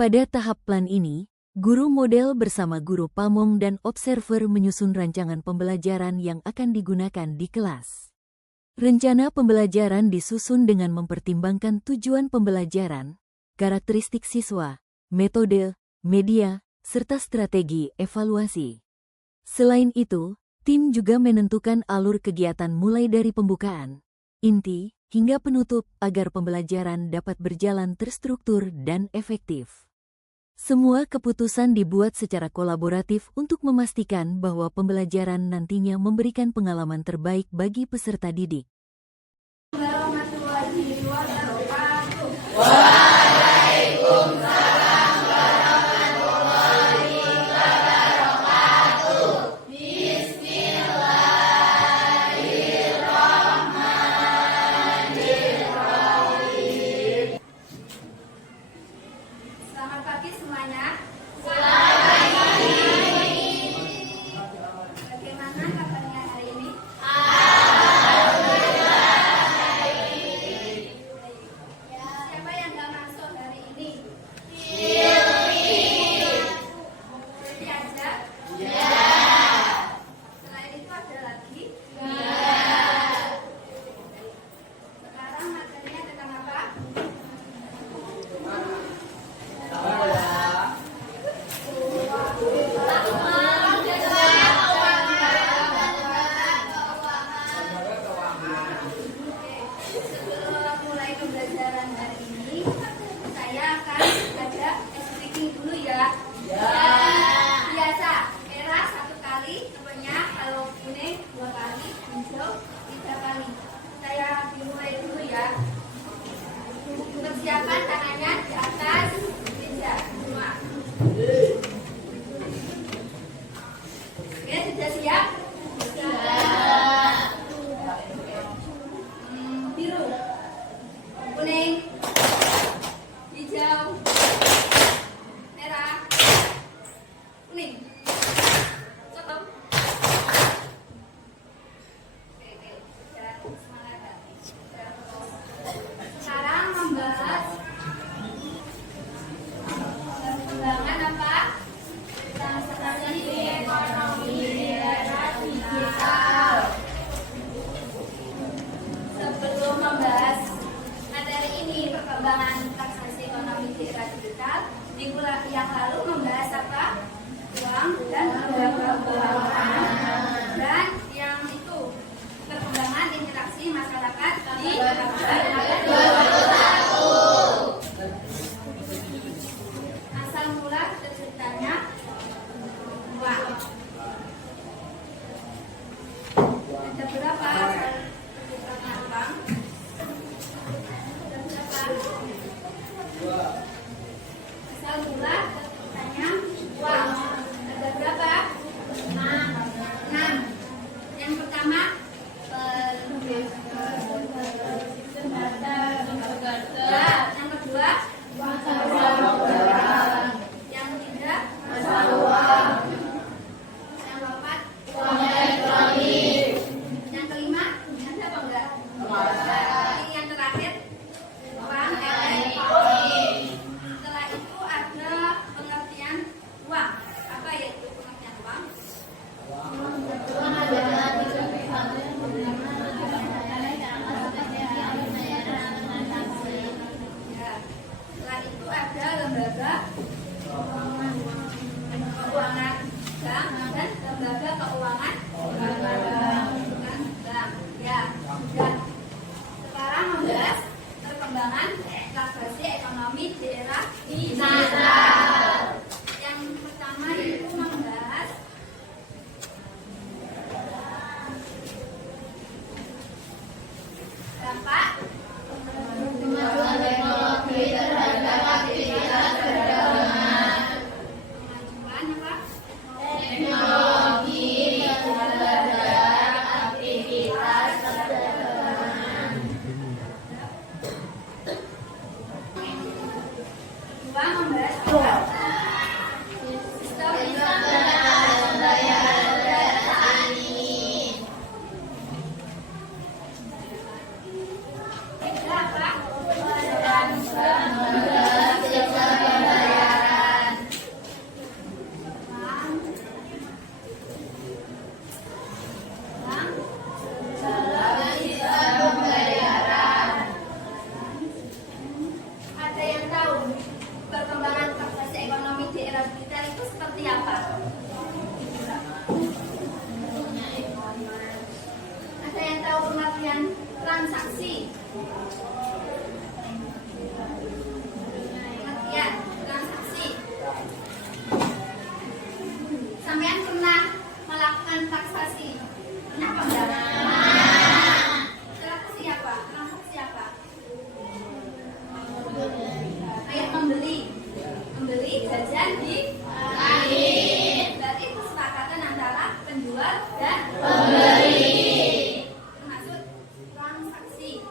Pada tahap plan ini, guru model bersama guru pamong dan observer menyusun rancangan pembelajaran yang akan digunakan di kelas. Rencana pembelajaran disusun dengan mempertimbangkan tujuan pembelajaran, karakteristik siswa, metode, media, serta strategi evaluasi. Selain itu, tim juga menentukan alur kegiatan mulai dari pembukaan, inti, hingga penutup agar pembelajaran dapat berjalan terstruktur dan efektif. Semua keputusan dibuat secara kolaboratif untuk memastikan bahwa pembelajaran nantinya memberikan pengalaman terbaik bagi peserta didik. Waalaikumsalam warahmatullahi wabarakatuh. Bismillahirrahmanirrahim. Selamat pagi semuanya. Selamat pagi. Bagaimana kabarnya hari ini? Alhamdulillah baik. Siapa yang nggak masuk hari ini? Silvi. Silvi aja. Ya. Selain itu ada lagi? Ya. Sekarang materinya tentang apa? Sebelum mulai pembelajaran hari ini, saya akan ajak speaking dulu ya. Biasa, merah 1 kali, temennya kalau kuning 2 kali, hijau 3 kali. Saya dimulai dulu ya. Persiapan tangannya di atas meja semua. Oke, sudah siap? Biru, kuning, hijau, merah, kuning. Stop. Oke, sudah semangat. Sekarang membahas perkembangan apa? Transaksi ekonomi era digital. Sebelum membahas materi ini, perkembangan transaksi ekonomi di era digital, di bulan yang lalu membahas apa? Uang dan lembaga keuangan, dan yang itu perkembangan interaksi masyarakat di abad 21. Asal mula terciptanya uang. Ada berapa asal terciptanya uang? Ada berapa? Asal mula terciptanya uang. Ada berapa? 6. Yang pertama, ya. Yang kedua, yang ketiga, yang keempat, yang kelima, ada apa enggak? Yang terakhir, uang elektronik. Setelah itu ada pengertian uang. Apa yaitu pengertian uang? Ya. Setelah itu ada lembaga keuangan bank dan lembaga keuangan bank. Ya, sudah. Sekarang membahas perkembangan transaksi ekonomi di era digital. Yang pertama itu membahas dampak Kemajuan teknologi terhadap aktivitas perdagangan. kemajuan apa? Teknologi terhadap aktivitas perdagangan. Kedua membahas apa? Sistem Pembayaran saat ini. ketiga apa? Membahas sistem pembayaran dan berarti kesepakatan antara penjual dan termasuk transaksi.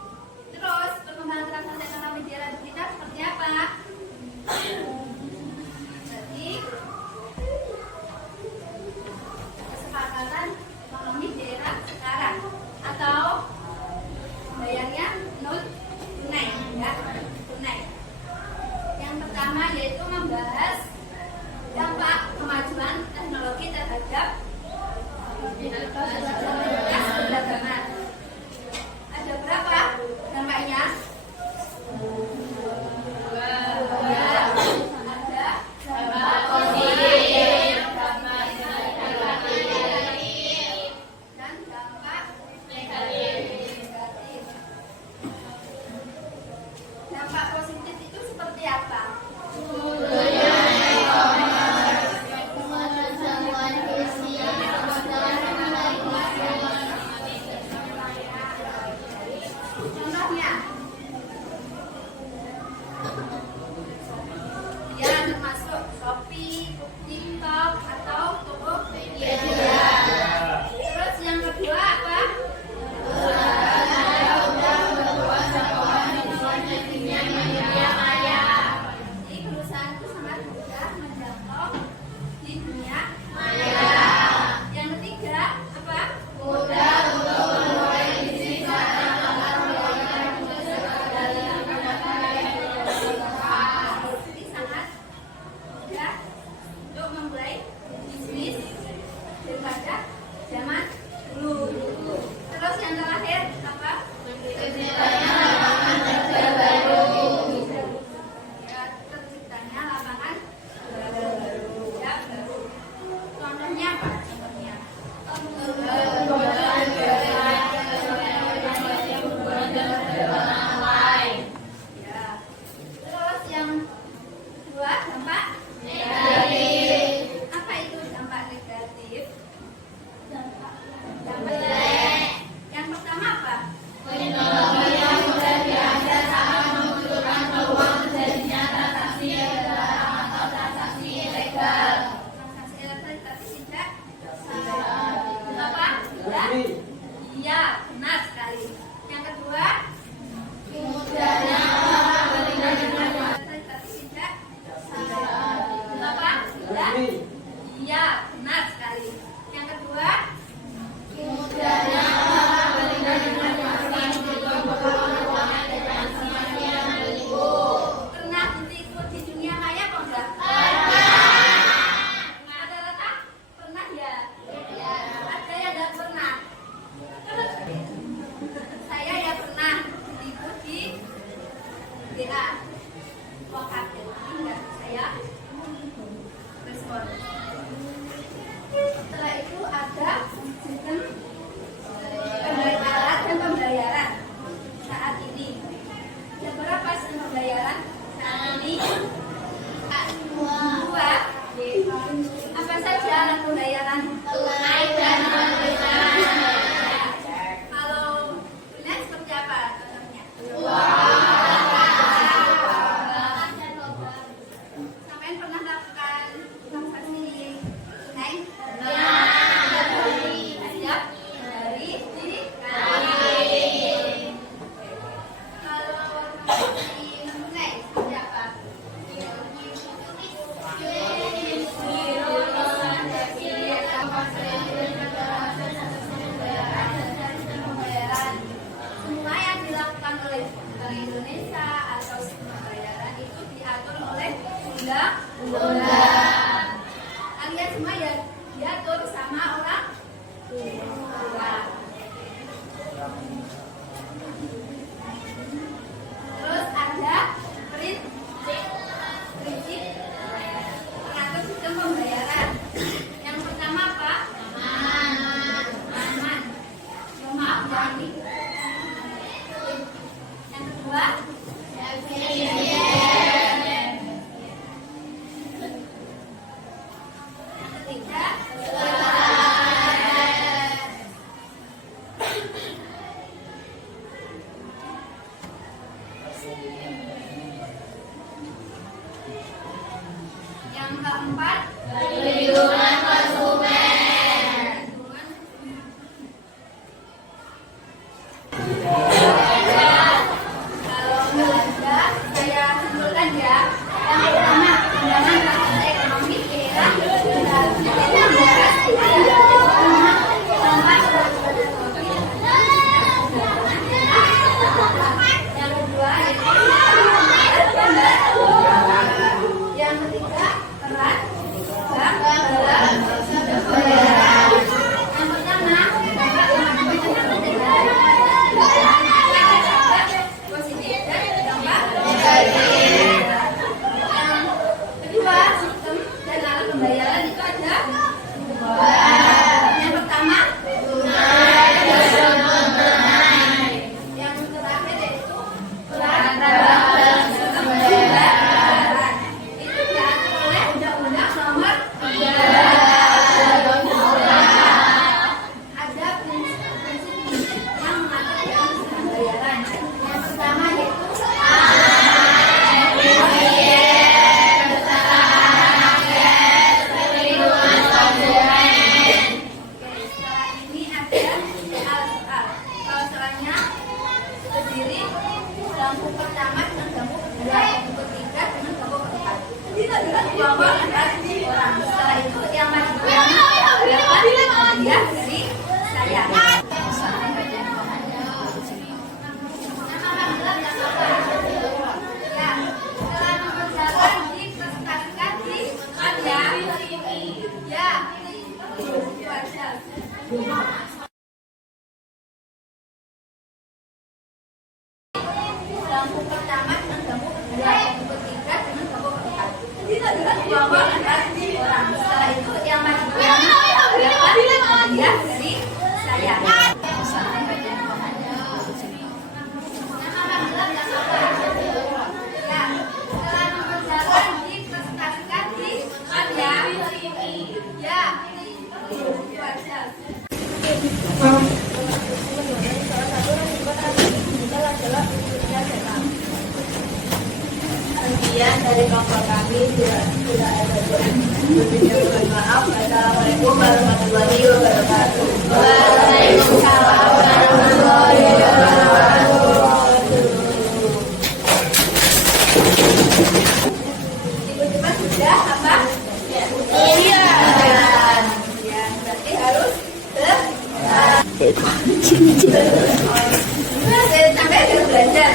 Terus perkembangan transaksi ekonomi di era digital seperti apa? Berarti kesepakatan ekonomi di era sekarang atau bayarnya non tunai, ya, tunai. Yang pertama yaitu membahas dampak kemajuan teknologi terhadap perdagangan. Ada berapa dampaknya? Ada dampak positif dan dampak negatif. Dampak positif itu seperti apa? Contohnya, ya termasuk Shopee, TikTok atau Tokopedia. Terus yang kedua apa? Jadi perusahaan itu sangat mudah menjangkau di dunia maya. Yang ketiga apa? Mudah untuk memulai bisnis Jadi sangat mudah untuk memulai bisnis daripada zaman dulu. Terus yang terakhir apa? Ya, terciptanya lapangan kerja baru. Contohnya apa? Contohnya ya. Terus yang kedua dampak negatif. Apa itu dampak negatif? Dampak yang pertama apa? Transaksi elektronik tapi tidak apa? Iya, benar sekali. Yang kedua, elektronik tapi tidak apa? Iya, benar sekali. Yang kedua, pernah ditipu di dunia maya apa enggak? Rata-rata pernah ya? Ada yang enggak pernah? Saya ya pernah ditipu di WA WhatsApp. Enggak, saya respon. Setelah itu ada sistem pembayaran dan pembayaran saat ini. Ada berapa sistem pembayaran saat ini? Dua. Apa saja alat pembayaran? Tunai dan non tunai. Kalau tunai seperti apa contohnya? Sampai pernah melakukan transaksi tunai? Ada dari kalau transaksi non tunai seperti apa? Semua yang dilakukan oleh Bank Indonesia atau sistem pembayaran itu diatur oleh undang-undang. Kalian semua ya diatur sama orang tua. Terus ada prinsip pengatur sistem pembayaran. Yang pertama apa? Aman. Mohon maaf ya ini. Yang kedua, Yang keempat, perlindungan konsumen. Kalau belanja, saya simpulkan ya. Yang pertama, pengembangan transaksi ekonomi era digital. Yang kedua, yang ketiga, peran bank dalam pembayaran. Yang pertama, positif dan dampak negatif. Yang kedua, sistem dan alat pembayaran itu ada dua. Yang pertama, yang terakhir yaitu peran dalam sistem pembayaran. Itu diatur oleh Undang-Undang Nomor 3. Ada prinsip-prinsip yang mengatur dalam sistem pembayaran. Yang pertama yaitu Perlindungan konsumen. Oke, setelah ini ada soal-soal. Soal-soalnya terdiri lampu pertama dengan lampu kedua, lampu ketiga dengan lampu keempat. Kelompok 4 orang. Setelah itu yang maju dapat hadiah dari saya. Ya, setelah mengerjakan dipresentasikan di hadiah. Ya, itu aja. Lampu pertama dengan lampu kedua, lampu ketiga dengan lampu keempat. Kelompok 4 orang. Setelah itu yang maju dapat hadiah dari saya. Ya, setelah mengerjakan dipresentasikan di hadiah. Ya, itu aja. Sekian dari kelompok kami, tidak ada mohon maaf. Assalamualaikum warahmatullahi wabarakatuh. Waalaikumsalam warahmatullahi wabarakatuh. Cepat sudah apa? Iya. Ya, berarti harus sampai harus belajar.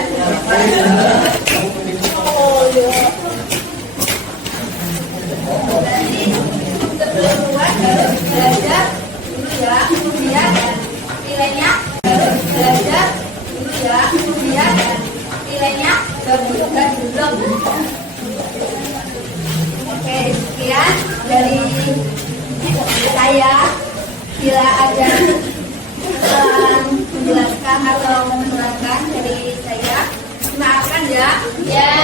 Berarti sebelum keluar harus belajar dulu ya, kemudian nilainya harus belajar dulu ya, kemudian nilainya bagus dan belum. Oke, sekian dari saya. Bila ada kesalahan menjelaskan atau menerangkan dari saya, maafkan ya. Ya.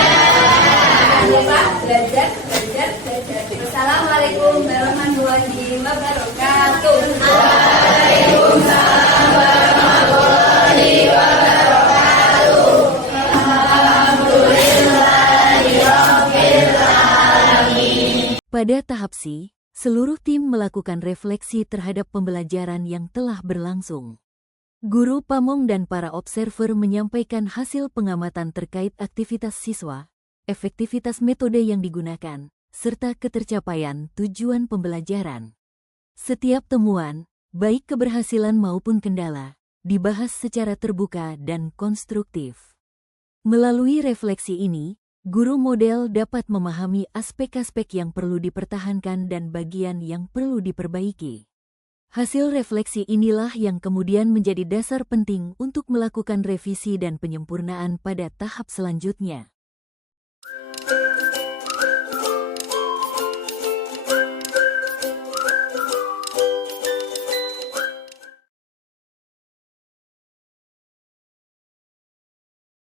Jangan lupa belajar. Assalamualaikum warahmatullahi wabarakatuh. Waalaikumsalam warahmatullahi wabarakatuh. Alhamdulillahirabbil alamin. Pada tahap C, seluruh tim melakukan refleksi terhadap pembelajaran yang telah berlangsung. Guru Pamong dan para observer menyampaikan hasil pengamatan terkait aktivitas siswa, efektivitas metode yang digunakan, serta ketercapaian tujuan pembelajaran. Setiap temuan, baik keberhasilan maupun kendala, dibahas secara terbuka dan konstruktif. Melalui refleksi ini, guru model dapat memahami aspek-aspek yang perlu dipertahankan dan bagian yang perlu diperbaiki. Hasil refleksi inilah yang kemudian menjadi dasar penting untuk melakukan revisi dan penyempurnaan pada tahap selanjutnya.